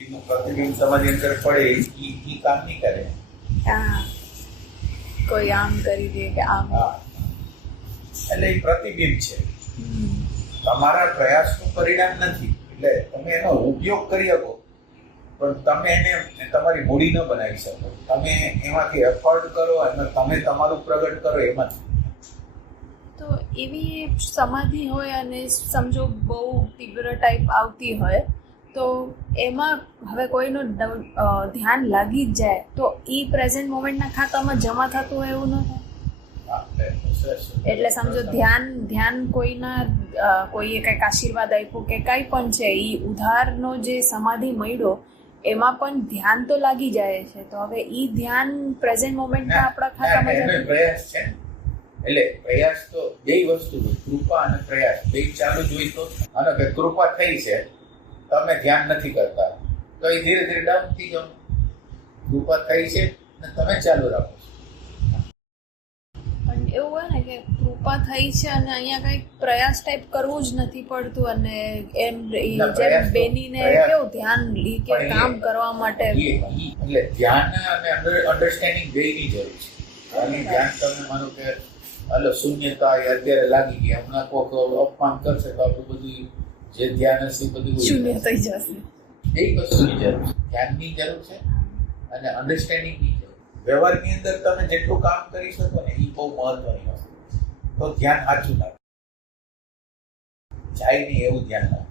પ્રતિબિંબ તમારી અંદર પડે એ કામ નહીં કરે. હા, કોઈ આમ કરી દે કે આમ. હા, એટલે એ પ્રતિબિંબ છે, તમારા પ્રયાસનું પરિણામ નથી. એટલે તમે એનો ઉપયોગ કરી શકો, પણ તમે એને તમારી મૂડી ન બનાવી શકો. તમે એમાંથી એફર્ટ કરો અને તમે તમારું પ્રગટ કરો એમાંથી. તો એવી સમાધિ હોય અને સમજો બહુ તીવ્ર ટાઈપ આવતી હોય, તો એમાં હવે કોઈનું ધ્યાન લાગી જ જાય તો એ પ્રેઝન્ટ મોમેન્ટના ખાતામાં જમા થતું હોય એવું ન થાય. એટલે સમજો ધ્યાન કોઈના કોઈએ કંઈક આશીર્વાદ આપ્યો કે કાંઈ પણ છે, એ ઉધારનો જે સમાધિ મળ્યો એમાં પણ ધ્યાન તો લાગી જાય છે. તો હવે એ ધ્યાન પ્રેઝન્ટ મોમેન્ટમાં આપણા ખાતામાં પ્રયાસ છે. એટલે પ્રયાસ તો બે વસ્તુ હોય, કૃપા અને પ્રયાસ બે ચાલુ જ હોય. તો અને કે કૃપા થઈ છે, તમે ધ્યાન નથી કરતા તો એ ધીરે ધીરે ડાઉન થઈ જાવ. કૃપા થઈ છે અને તમે ચાલુ રાખો. પણ એવું હોય ને કે કૃપા થઈ છે અને અહીંયા કંઈક પ્રયાસ ટાઈપ કરવું જ નથી પડતું, અને એમ જેમ બેનીને કેવું ધ્યાન કે કામ કરવા માટે એટલે ધ્યાન અને અન્ડરસ્ટેન્ડિંગ બેની જરૂર છે. અને ધ્યાન તમે માનો કે એટલે શૂન્યતા અત્યારે લાગી ગઈ, હમણાં કોઈક અપમાન કરશે તો આપણું બધું જે ધ્યાન હશે બધું શૂન્ય થઈ જશે. એ વસ્તુની જરૂર છે, ધ્યાનની જરૂર છે અને અન્ડરસ્ટેન્ડિંગની જરૂર. વ્યવહારની અંદર તમે જેટલું કામ કરી શકો ને એ બહુ મહત્વની વસ્તુ. તો ધ્યાન સાચું લાગે જાય નહીં એવું ધ્યાન લાગે.